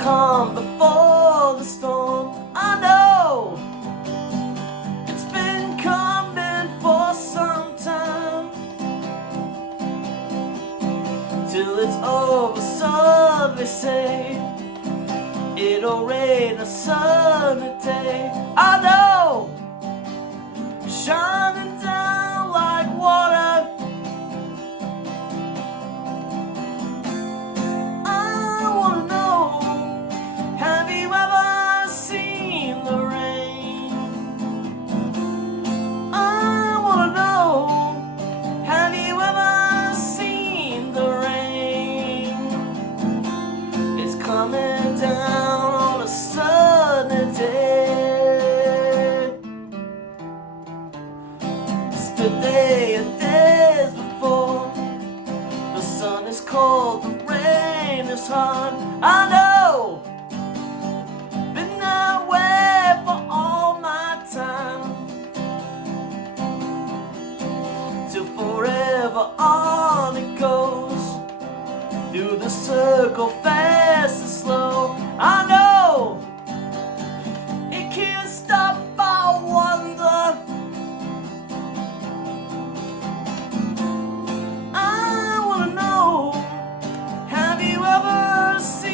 calm before the storm. I know it's been coming for some time, till it's over, so they say. It'll rain a sunny day. I know, shining down like water. I wanna know, have you ever seen the rain? I wanna know, have you ever seen the rain? It's coming down on a sunny day. It's the day and days before. The sun is cold, the rain is hard. I know, been that way for all my time, till forever on it goes, through the circle fast and slow. I know, it can't stop, I wonder. I wanna know, have you ever seen